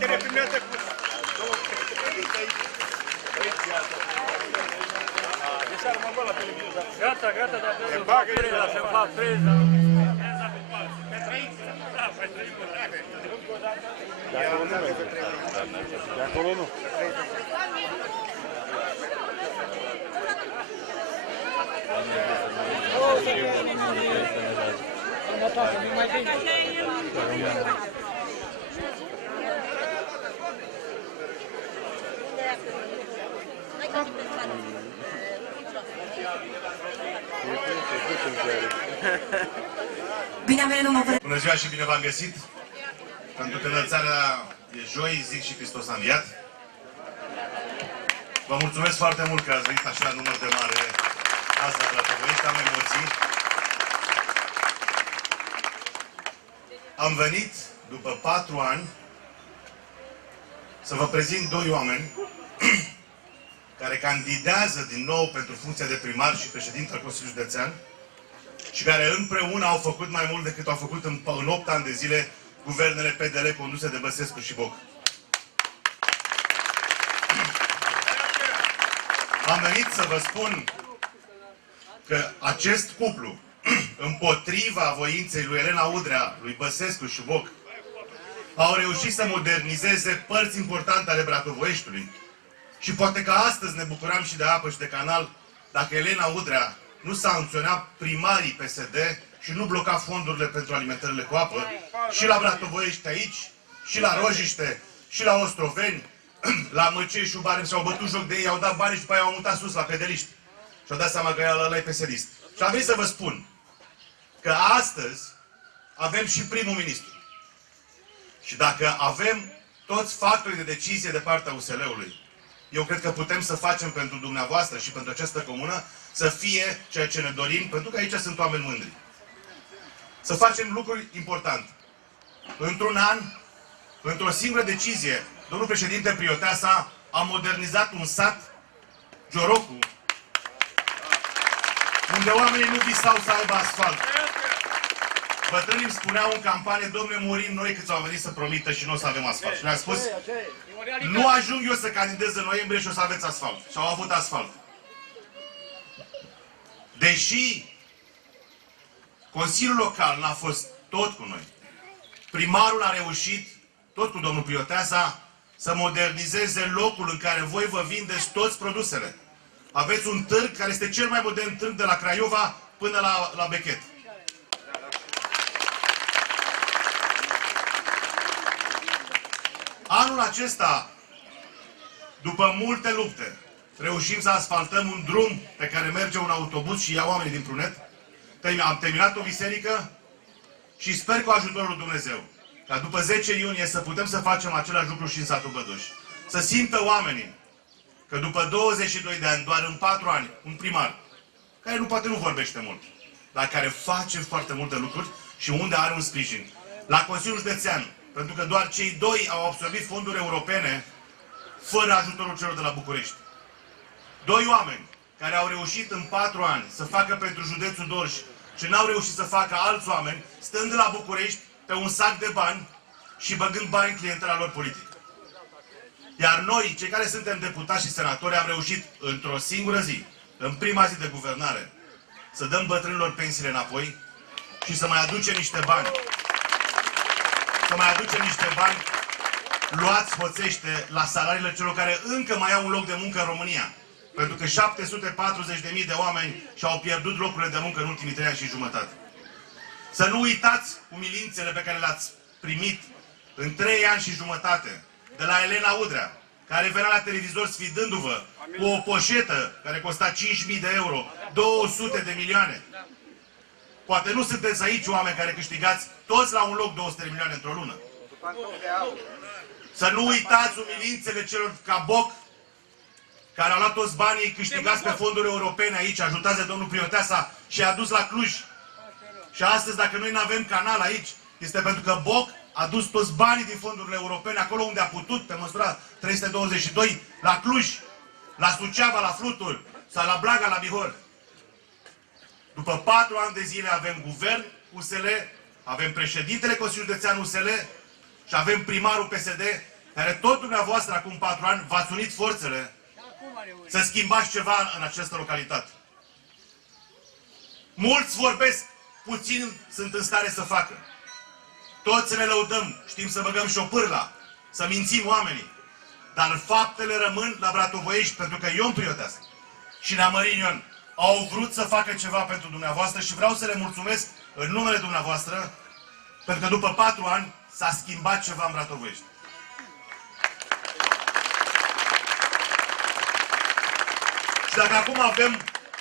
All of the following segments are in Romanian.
te filmează cu... Gata, gata, dar Se bagă preza, se fac preza. De acolo nu. Sănătate, nu mai bine. Bună ziua și bine v-am găsit! Pentru că înălțarea e joi, zic și Hristos a înviat. Vă mulțumesc foarte mult că ați venit așa în număr de mare astăzi la Tăvăiești, am emoții. Am venit după 4 ani să vă prezint 2 oameni care candidează din nou pentru funcția de primar și președinte al Consiliului Județean și care împreună au făcut mai mult decât au făcut în 8 ani de zile guvernele PDL conduse de Băsescu și Boc. Am venit să vă spun că acest cuplu, împotriva voinței lui Elena Udrea, lui Băsescu și Boc, au reușit să modernizeze părți importante ale Bratovoieștiului. Și poate că astăzi ne bucuram și de apă și de canal dacă Elena Udrea nu sancționa primarii PSD și nu bloca fondurile pentru alimentările cu apă și la Bratovoiești aici, și la Rojiște, și la Ostroveni, la Măcei și Ubarem și-au bătut joc de ei, au dat bani și după aia au mutat sus la pedeliști. Și-au dat seama că ăla e PSD-ist. Și am venit să vă spun că astăzi avem și primul ministru. Și dacă avem toți factorii de decizie de partea USL-ului, eu cred că putem să facem pentru dumneavoastră și pentru această comună să fie ceea ce ne dorim, pentru că aici sunt oameni mândri. Să facem lucruri importante. Într-un an, într-o singură decizie, domnul președinte Prioteasa a modernizat un sat, Giorocu, unde oamenii nu visau să aibă asfalt. Bătrânii îmi spuneau în campanie, domne, murim noi câți au venit să promită și nu o să avem asfalt. Și le-am spus, nu ajung eu să candidez în noiembrie și o să aveți asfalt. Și au avut asfalt. Deși Consiliul Local n-a fost tot cu noi, primarul a reușit, tot cu domnul Prioteasa, să modernizeze locul în care voi vă vindeți toți produsele. Aveți un târg care este cel mai modern târg de la Craiova până la Bechet. Anul acesta, după multe lupte, reușim să asfaltăm un drum pe care merge un autobuz și ia oamenii din Prunet. Am terminat o biserică și sper cu ajutorul lui Dumnezeu ca după 10 iunie să putem să facem același lucru și în satul Băduș. Să simtă oamenii că după 22 de ani, doar în 4 ani, un primar, care poate nu vorbește mult, dar care face foarte multe lucruri și unde are un sprijin. La Consiliul Județean, pentru că doar cei 2 au absorbit fonduri europene fără ajutorul celor de la București. 2 oameni care au reușit în 4 ani să facă pentru județul Dorj ce n-au reușit să facă alți oameni, stând la București pe un sac de bani și băgând bani în clientela lor politică. Iar noi, cei care suntem deputați și senatori, am reușit într-o singură zi, în prima zi de guvernare, să dăm bătrânilor pensiile înapoi și să mai aducem niște bani. Să mai aducem niște bani luați hoțește la salariile celor care încă mai au un loc de muncă în România. Pentru că 740.000 de oameni și-au pierdut locurile de muncă în ultimii 3 ani și jumătate. Să nu uitați umilințele pe care le-ați primit în 3 ani și jumătate de la Elena Udrea, care venea la televizor sfidându-vă cu o poșetă care costa 5.000 de euro, 200 de milioane. Poate nu sunteți aici oameni care câștigați toți la un loc 200 de milioane într-o lună. Să nu uitați umilințele celor ca Boc, care au luat toți banii câștigați pe fonduri europene aici, ajutați de domnul Prioteasa și i-a dus la Cluj. Și astăzi, dacă noi nu avem canal aici, este pentru că Boc a dus toți banii din fondurile europene acolo unde a putut, pe măsura 322, la Cluj, la Suceava, la Flutur, sau la Blaga, la Bihor. După 4 ani de zile avem guvern USL, avem președintele Consiliului Județean USL și avem primarul PSD, care tot dumneavoastră acum 4 ani v-ați unit forțele să schimbați ceva în această localitate. Mulți vorbesc, puțini sunt în stare să facă. Toți ne lăudăm, știm să băgăm și o pârla, să mințim oamenii. Dar faptele rămân la Bratovoiești, pentru că Ion Prioteasă și Neamărin Ion au vrut să facă ceva pentru dumneavoastră și vreau să le mulțumesc în numele dumneavoastră, pentru că după 4 ani s-a schimbat ceva în Bratovoiești. Și dacă acum avem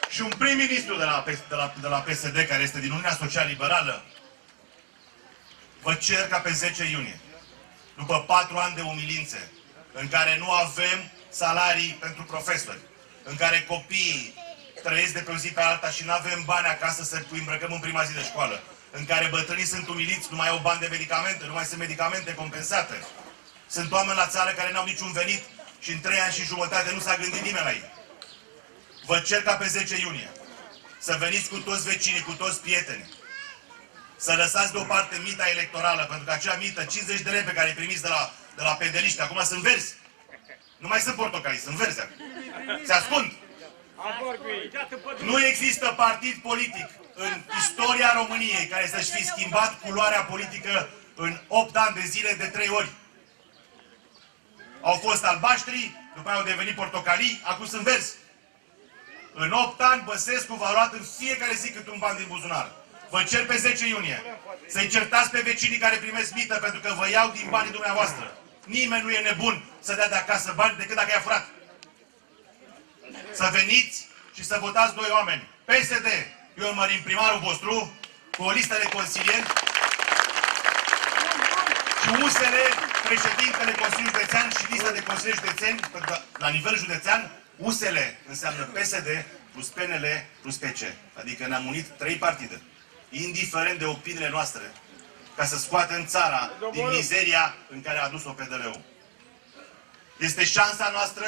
și un prim-ministru de la PSD, care este din Uniunea Social-Liberală, vă cer ca pe 10 iunie, după 4 ani de umilințe, în care nu avem salarii pentru profesori, în care copiii trăiesc de pe o zi pe alta și nu avem bani acasă să îi îmbrăcăm în prima zi de școală, în care bătrânii sunt umiliți, nu mai au bani de medicamente, nu mai sunt medicamente compensate. Sunt oameni la țară care n-au niciun venit și în 3 ani și jumătate nu s-a gândit nimeni la ei. Vă cer ca pe 10 iunie să veniți cu toți vecinii, cu toți prietenii, să lăsați deoparte mita electorală, pentru că acea mită, 50 de lei pe care îi primiți de la pedeliști, acum sunt verzi. Nu mai sunt portocalii, sunt verzi acum. Se ascund. Nu există partid politic în istoria României care să-și fi schimbat culoarea politică în 8 ani de zile de 3 ori. Au fost albaștri, după aia au devenit portocalii, acum sunt verzi. În 8 ani Băsescu v-a luat în fiecare zi câte un ban din buzunar. Vă cer pe 10 iunie să-i certați pe vecinii care primesc mită pentru că vă iau din banii dumneavoastră. Nimeni nu e nebun să dea de acasă bani decât dacă i-a furat. Să veniți și să votați 2 oameni. PSD, Ion Mărin, primarul vostru, cu o listă de consilieri, și USL, președintele Consiliului Județean și lista de consilieri județeni, pentru că la nivel județean, USL înseamnă PSD plus PNL plus PC. Adică ne-am unit 3 partide, indiferent de opiniile noastre, ca să scoatem țara din mizeria în care a adus-o PDL-ul. Este șansa noastră,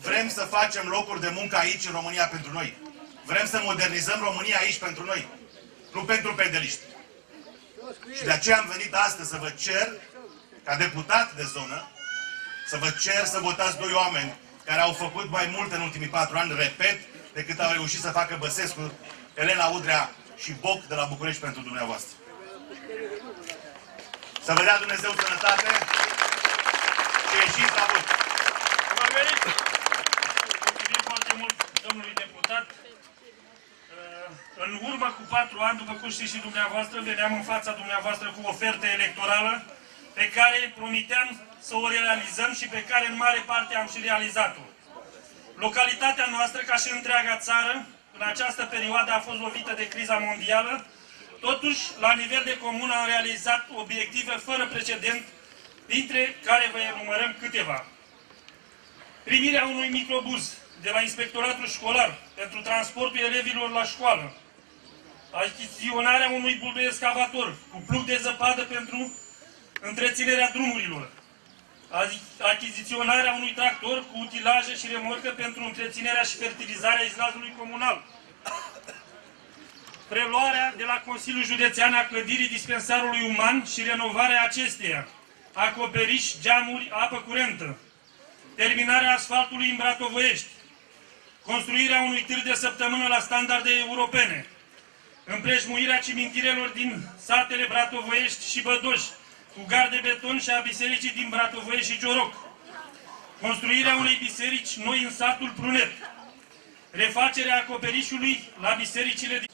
vrem să facem locuri de muncă aici în România pentru noi. Vrem să modernizăm România aici pentru noi, nu pentru pedeliști. Și de aceea am venit astăzi să vă cer, ca deputat de zonă, să vă cer să votați 2 oameni care au făcut mai mult în ultimii 4 ani, repet, decât au reușit să facă Băsescu, Elena Udrea și Boc de la București pentru dumneavoastră. Să vă dea Dumnezeu sănătate și ieșiți la vot. Mulțumim foarte mult domnului deputat. În urmă cu 4 ani, după cum știți și dumneavoastră, veneam în fața dumneavoastră cu o ofertă electorală pe care promiteam să o realizăm și pe care în mare parte am și realizat-o. Localitatea noastră, ca și întreaga țară, în această perioadă a fost lovită de criza mondială. Totuși, la nivel de comună am realizat obiective fără precedent, dintre care vă enumărăm câteva. Primirea unui microbuz de la Inspectoratul Școlar pentru transportul elevilor la școală, achiziționarea unui buldoescavator cu plug de zăpadă pentru întreținerea drumurilor, achiziționarea unui tractor cu utilaje și remorcă pentru întreținerea și fertilizarea izlazului comunal, preluarea de la Consiliul Județean a clădirii dispensarului uman și renovarea acesteia, acoperiș, geamuri, apă curentă, terminarea asfaltului în Bratovoiești, construirea unui tir de săptămână la standarde europene, împrejmuirea cimintirelor din satele Bratovoiești și Bădoș, cu gard de beton și a bisericii din Bratovoiești și Gioroc, construirea unei biserici noi în satul Prunet, refacerea acoperișului la bisericile din...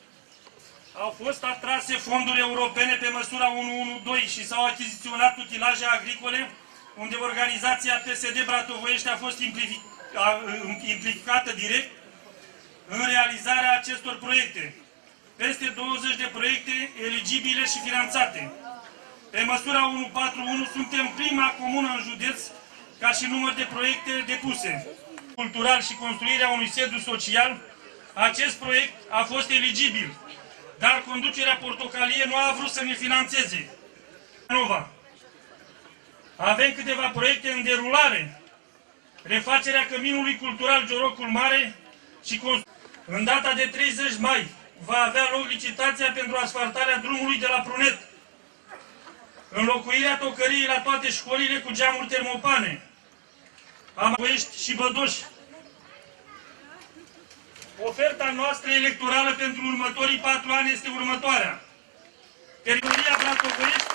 Au fost atrase fonduri europene pe măsura 112 și s-au achiziționat utilaje agricole, unde organizația PSD Bratovoiești a fost implicată direct în realizarea acestor proiecte. Peste 20 de proiecte eligibile și finanțate. Pe măsura 141 suntem prima comună în județ ca și număr de proiecte depuse. Cultural și construirea unui sediu social, acest proiect a fost eligibil, dar conducerea portocalie nu a vrut să ne finanțeze. Nova. Avem câteva proiecte în derulare. Refacerea căminului cultural Giorocul Mare și în data de 30 mai va avea loc licitația pentru asfaltarea drumului de la Prunet. înlocuirea tocăriei la toate școlile cu geamuri termopane, Amagoiești și Bădoși. Oferta noastră electorală pentru următorii 4 ani este următoarea. Teritoria Bratogoiești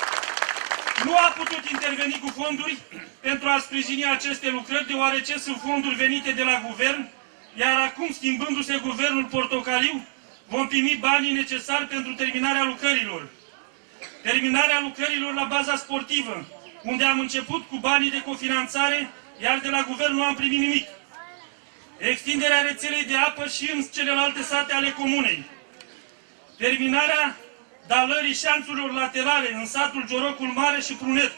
nu a putut interveni cu fonduri pentru a sprijini aceste lucrări, deoarece sunt fonduri venite de la guvern, iar acum, schimbându-se guvernul portocaliu, vom primi banii necesari pentru terminarea lucrărilor. Terminarea lucrărilor la baza sportivă, unde am început cu banii de cofinanțare, iar de la guvern nu am primit nimic. Extinderea rețelei de apă și în celelalte sate ale comunei. Terminarea dalării șanțurilor laterale în satul Giorocul Mare și Prunet.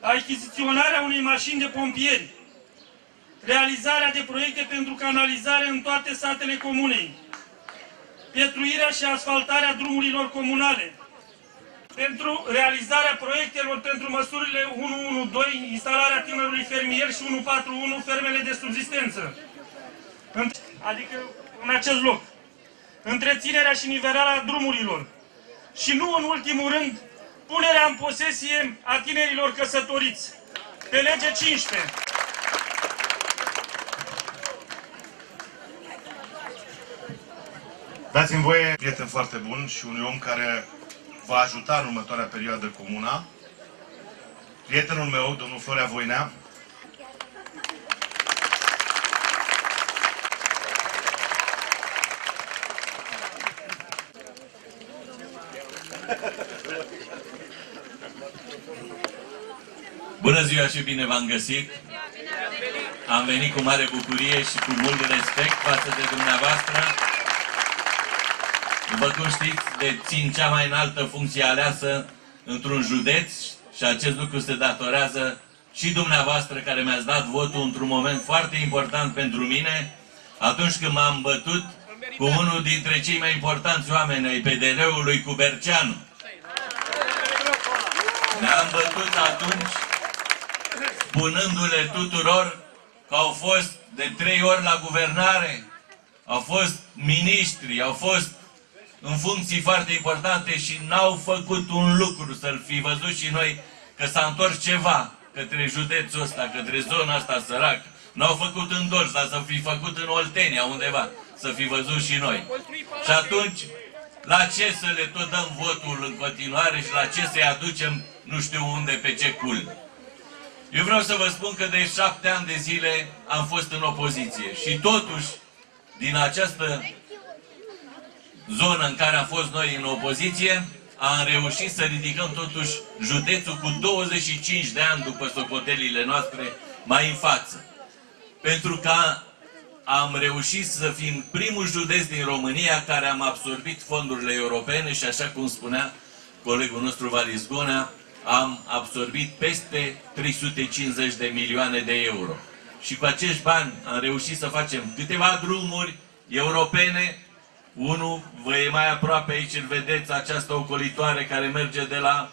Achiziționarea unei mașini de pompieri. Realizarea de proiecte pentru canalizare în toate satele comunei. Pietruirea și asfaltarea drumurilor comunale. Pentru realizarea proiectelor pentru măsurile 112, instalarea tinerului fermier și 141, fermele de subzistență. Adică în acest loc. Întreținerea și nivelarea drumurilor. Și nu în ultimul rând, punerea în posesie a tinerilor căsătoriți. Pe lege 15. Dați-mi voie, prieten foarte bun și un om care va ajuta în următoarea perioadă comuna, prietenul meu, domnul Florea Voinea, Bună ziua și bine v-am găsit! Am venit cu mare bucurie și cu mult respect față de dumneavoastră. După cum știți, dețin cea mai înaltă funcție aleasă într-un județ și acest lucru se datorează și dumneavoastră care mi-ați dat votul într-un moment foarte important pentru mine, atunci când m-am bătut cu unul dintre cei mai importanți oameni ai PDL-ului, cu Berceanu. Ne-am bătut atunci spunându-le tuturor că au fost de 3 ori la guvernare, au fost miniștri, au fost în funcții foarte importante și n-au făcut un lucru să-l fi văzut și noi că s-a întors ceva către județul ăsta, către zona asta săracă. N-au făcut în Dolj, dar să fi făcut în Oltenia undeva, să fi văzut și noi. Și atunci, la ce să le tot dăm votul în continuare și la ce să-i aducem nu știu unde, pe ce cul? Eu vreau să vă spun că de 7 ani de zile am fost în opoziție și totuși, din această zonă în care am fost noi în opoziție, am reușit să ridicăm totuși județul cu 25 de ani după socotelile noastre mai în față. Pentru că am reușit să fim primul județ din România care am absorbit fondurile europene și, așa cum spunea colegul nostru Valis Gonea, am absorbit peste 350 de milioane de euro. Și cu acești bani am reușit să facem câteva drumuri europene. Unul, vă e mai aproape aici, îl vedeți, această ocolitoare care merge de la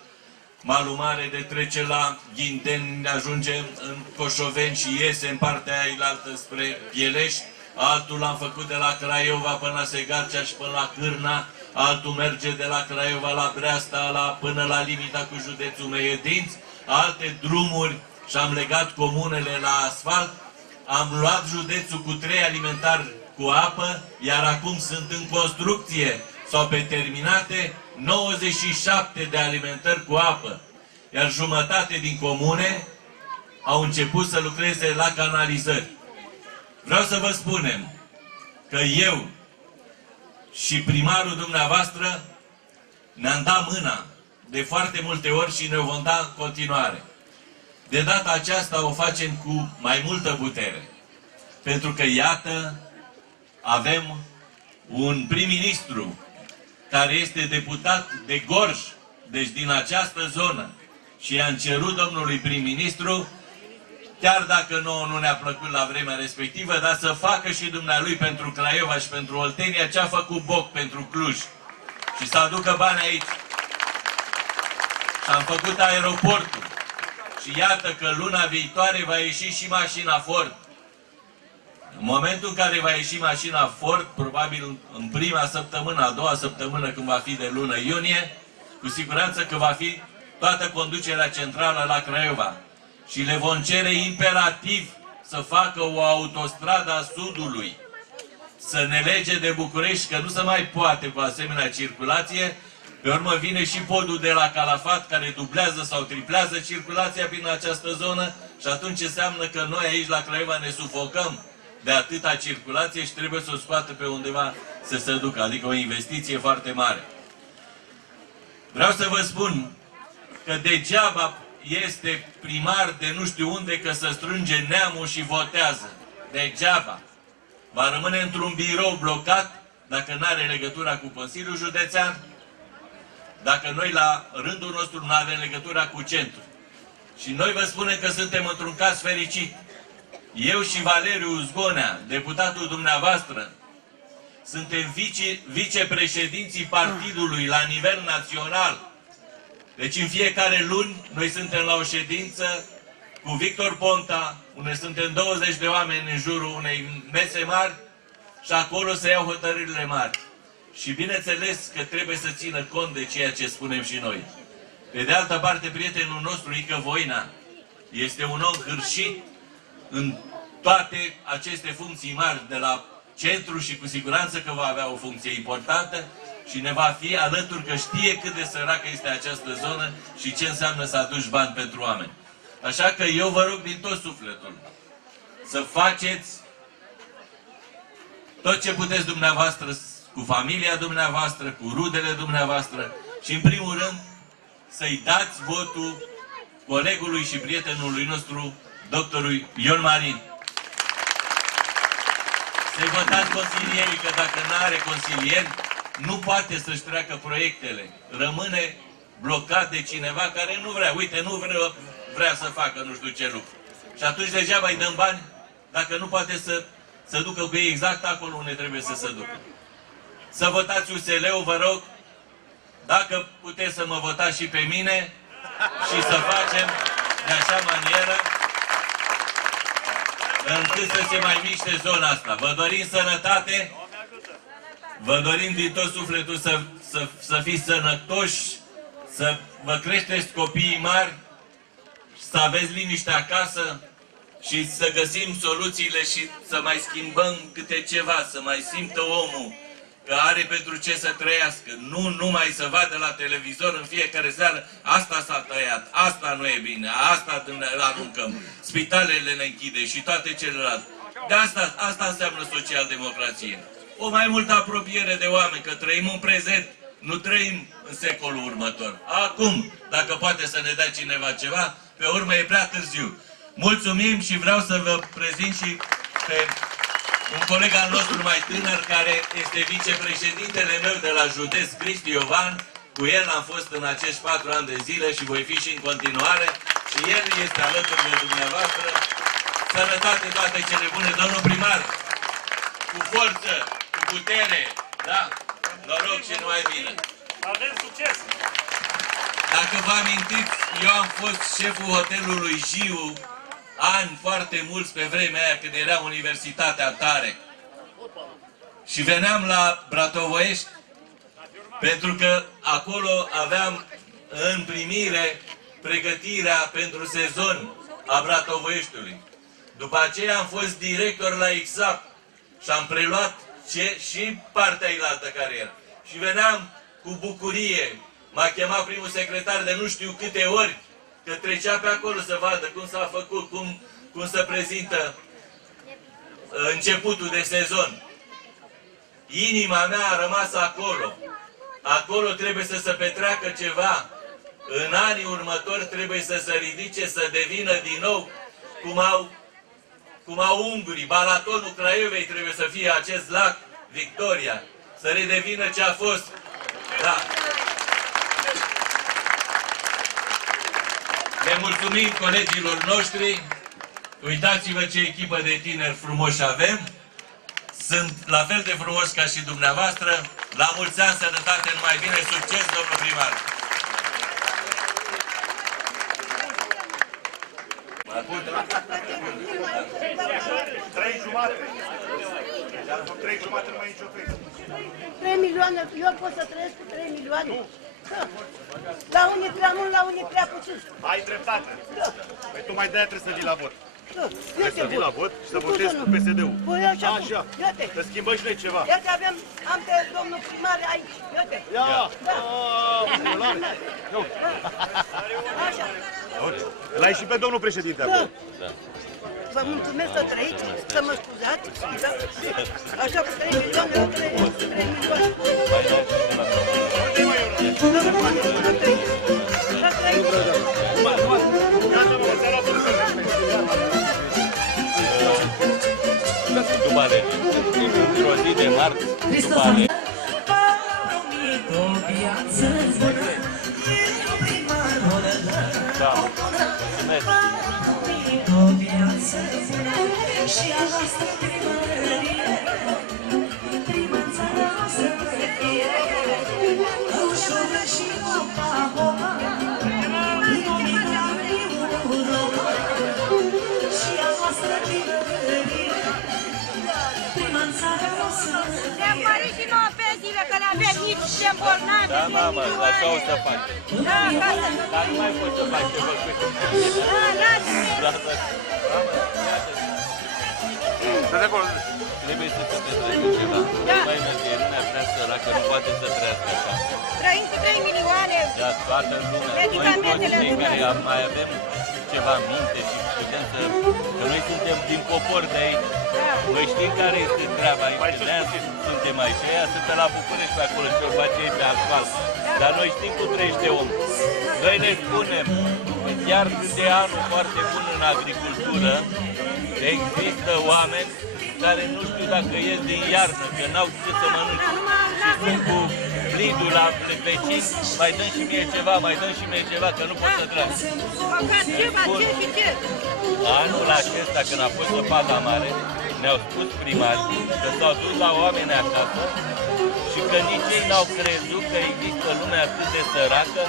Malul Mare, de trece la Ghinteni, ajunge în Coșoveni și iese în partea ailaltă spre Pielești. Altul l-am făcut de la Craiova până la Segarcea și până la Cârna. Altul merge de la Craiova la Breasta până la limita cu județul Mehedinți. Alte drumuri și am legat comunele la asfalt. Am luat județul cu 3 alimentari cu apă, iar acum sunt în construcție sau pe terminate 97 de alimentări cu apă. Iar jumătate din comune au început să lucreze la canalizări. Vreau să vă spunem că eu și primarul dumneavoastră ne-am dat mâna de foarte multe ori și ne vom da în continuare. De data aceasta o facem cu mai multă putere. Pentru că, iată, avem un prim-ministru care este deputat de Gorj, deci din această zonă. Și i-am cerut domnului prim-ministru, chiar dacă nouă nu ne-a plăcut la vremea respectivă, dar să facă și dumnealui pentru Craiova și pentru Oltenia ce a făcut Boc pentru Cluj. Și să aducă bani aici. Și am făcut aeroportul. Și iată că luna viitoare va ieși și mașina Ford. În momentul în care va ieși mașina Ford, probabil în prima săptămână, a doua săptămână când va fi de lună iunie, cu siguranță că va fi toată conducerea centrală la Craiova și le vom cere imperativ să facă o autostradă a Sudului, să ne lege de București, că nu se mai poate cu asemenea circulație. Pe urmă vine și podul de la Calafat, care dublează sau triplează circulația prin această zonă și atunci înseamnă că noi aici la Craiova ne sufocăm de atâta circulație și trebuie să o scoată pe undeva să se ducă, adică o investiție foarte mare. Vreau să vă spun că degeaba este primar de nu știu unde că să strânge neamul și votează. Degeaba. Va rămâne într-un birou blocat dacă nu are legătura cu Consiliul Județean, dacă noi la rândul nostru nu avem legătura cu centru. Și noi vă spunem că suntem într-un caz fericit. Eu și Valeriu Zgonea, deputatul dumneavoastră, suntem vicepreședinții partidului la nivel național. Deci în fiecare luni noi suntem la o ședință cu Victor Ponta, unde suntem 20 de oameni în jurul unei mese mari și acolo se iau hotărârile mari. Și bineînțeles că trebuie să țină cont de ceea ce spunem și noi. Pe de altă parte, prietenul nostru, Ică Voina, este un om hârșit în toate aceste funcții mari de la centru și cu siguranță că va avea o funcție importantă și ne va fi alături, că știe cât de săracă este această zonă și ce înseamnă să aduci bani pentru oameni. Așa că eu vă rog din tot sufletul să faceți tot ce puteți dumneavoastră cu familia dumneavoastră, cu rudele dumneavoastră și în primul rând să-i dați votul colegului și prietenului nostru, doctorul Ion Marin. Să-i votați consilierii, că dacă nu are consilieri, nu poate să-și treacă proiectele. Rămâne blocat de cineva care nu vrea. Uite, nu vrea să facă nu știu ce lucru. Și atunci degeaba îi dăm bani dacă nu poate să ducă cu ei exact acolo unde trebuie să se ducă. Să votați USL-ul, vă rog, dacă puteți să mă votați și pe mine și să facem de așa manieră încât să se mai miște zona asta. Vă dorim sănătate, vă dorim din tot sufletul să fiți sănătoși, să vă creșteți copiii mari, să aveți liniște acasă și să găsim soluțiile și să mai schimbăm câte ceva, să mai simtă omul că are pentru ce să trăiască. Nu numai să vadă la televizor în fiecare seară, asta s-a tăiat, asta nu e bine, asta aruncăm, spitalele ne închide și toate celelalte. De asta înseamnă social-democrație. O mai multă apropiere de oameni, că trăim în prezent, nu trăim în secolul următor. Acum, dacă poate să ne dea cineva ceva, pe urmă e prea târziu. Mulțumim și vreau să vă prezint și pe un coleg al nostru mai tânăr, care este vicepreședintele meu de la județ, Cristi Iovan. Cu el am fost în acești 4 ani de zile și voi fi și în continuare. Și el este alături de dumneavoastră. Sănătate, toate cele bune, domnul primar. Cu forță, cu putere, da? Noroc și numai bine. Avem succes! Dacă vă amintiți, eu am fost șeful hotelului Jiu ani foarte mulți pe vremea aia când era Universitatea Tare. Și veneam la Bratovoiești pentru că acolo aveam în primire pregătirea pentru sezon a Bratovoieștiului. După aceea am fost director la IXAP și am preluat și partea ilaltă care era. Și veneam cu bucurie. M-a chemat primul secretar de nu știu câte ori, că trecea pe acolo să vadă cum s-a făcut, cum se prezintă începutul de sezon. Inima mea a rămas acolo. Acolo trebuie să se petreacă ceva. În anii următori trebuie să se ridice, să devină din nou cum au ungurii. Balatonul Craiovei trebuie să fie acest lac Victoria. Să redevină ce a fost. Da. Le mulțumim colegilor noștri. Uitați-vă ce echipă de tineri frumoși avem. Sunt la fel de frumoși ca și dumneavoastră. La mulți ani, sănătate, numai bine, succes, domnul primar! Trei jumate. 3 jumate nu mai e nicio pensie. 3 milioane, eu pot să trăiesc cu 3 milioane? Nu. La unii prea mult, la unii prea puțin. Ai dreptate. Păi tu mai de-aia trebuie să vii la vot. Ia Trebuie să vii la vot și să votezi cu PSD-ul. Păi așa. Așa. Iată. Să schimbăm și noi ceva. Iată am pe domnul primar aici. Iată. Ia! Da. Așa. Îl ai și pe domnul președinte Da. acolo. Vă mulțumesc să trăiți, să mă scuzați. Da? Așa cu 3 milioane, eu 3 milioane. Să trăiți. După alegeri. Într-o zi de marți, după alegeri. Da, mulțumesc. Și a noastră primărie, prima țara noastră să fie ușură și opa, opa, și a noastră primărie, prima țara noastră să fie. Ne-am mărit și nouă pensiile, că le avem nici de bolnavi, Da, de mamă, milioane. așa o să faci. Da, ca să... Dar nu mai poți să faci ce vă Da, lasă-ne. Trebuie să se petreacă ceva. Da. Mai merge, lumea prea săracă, nu poate să trăiască așa. Trăim cu 3 milioane. Dar toată lumea, noi Medicamentele toți cei nu care mai- mai avem ceva minte și putem să... Că noi suntem din popor de aici. Noi știm care este treaba aici. De-aia suntem aici. Aia sunt pe la București pe acolo și o face ei pe asfalt. Dar noi știm cum trăiește om. Noi ne spunem, chiar de anul foarte bun în agricultură, există oameni care nu știu dacă ies din iarnă, că n-au ce să mănânce. Și sunt cu blidul la vecini, mai dăm și mie ceva, mai dăm și mie ceva, că nu pot să trag. Măcar ceva, ce și ce. Anul acesta, când a fost zăpada mare, ne-au spus primari că s-au dus la oameni acasă și că nici ei n-au crezut că există lumea atât de săracă.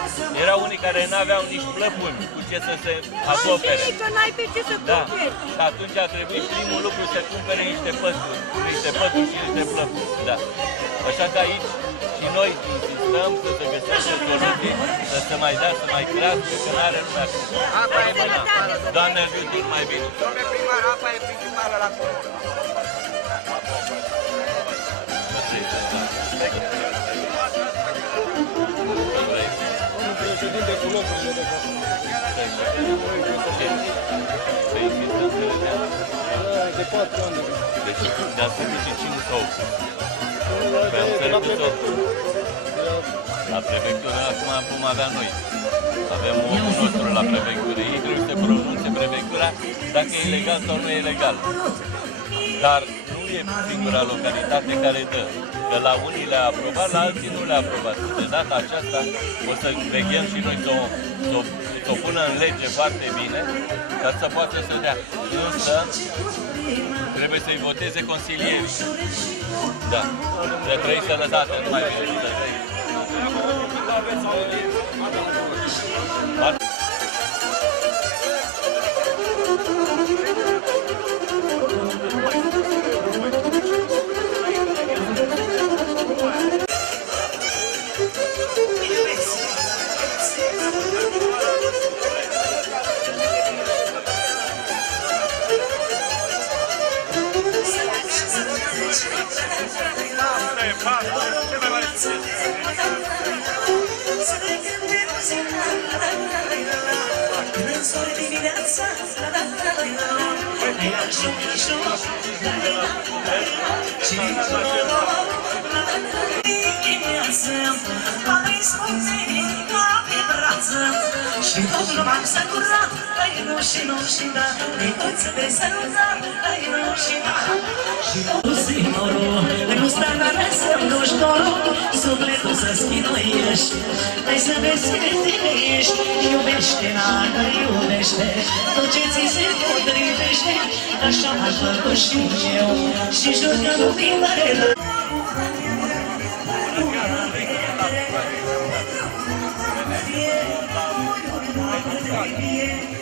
Erau unii care n-aveau nici plăpuni cu ce să se acopere. Și că n-ai pe ce să Da, cumperi. și atunci a trebuit primul lucru să cumpere niște pături și niște plăpuni. Da. Așa că aici și noi insistăm să se găsească soluții, să se mai dea, să mai crească, că n-are lumea cum. Apa e sănătate. Doamne ajută mai bine. Domnule primar, apa e principală la comună. Președinte cu locurile de acasă. De 4 ani. Deci, de asta zice cine s-a opus. De la prefectură. La prefectură, acum vom avea noi. Avem omul nostru la prefectură. Ei trebuie să pronunțe prefectura dacă e legal sau nu e legal. Dar nu e singura localitate care dă. Că la unii le-a aprobat, la alții nu le-a aprobat. De data aceasta o să veghem și noi să o pună în lege foarte bine, ca să poată să dea. Însă, trebuie să-i voteze consilierii. Da. De trăi sănătate, nu mai bine. De trăi. Și totul m-am săcurat, ai nu și nu și da, de toți de sărutat, ai nu și da. Și totul signorul, nu sta la mesă, nu-și dorul, sufletul să schinuiești. Hai să vezi cât tine ești, iubește, n-agă, iubește, tot ce ți se potrivește, așa m-aș făcut și eu, și jur că nu vin la relă. Yeah.